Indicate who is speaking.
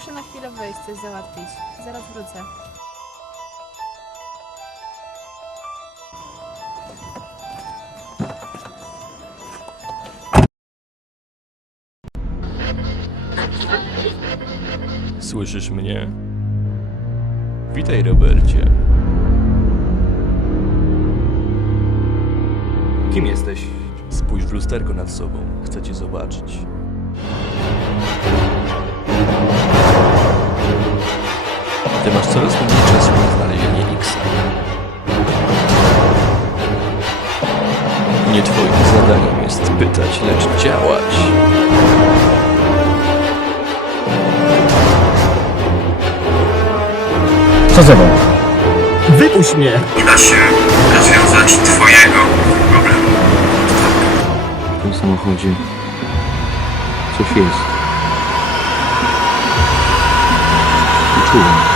Speaker 1: muszę na chwilę wyjść, coś załatwić. Zaraz wrócę.
Speaker 2: Słyszysz mnie? Witaj, Robercie.
Speaker 3: Kim jesteś?
Speaker 2: Spójrz w lusterko nad sobą. Chcę cię zobaczyć. Ty masz coraz mniej czasu na znalezienie Xa. Nie twoim zadaniem jest pytać, lecz działać.
Speaker 4: Co ze mną?
Speaker 5: Wypuść mnie!
Speaker 6: Nie da się rozwiązać twojego problemu.
Speaker 3: W tym samochodzie coś jest. Uczułem.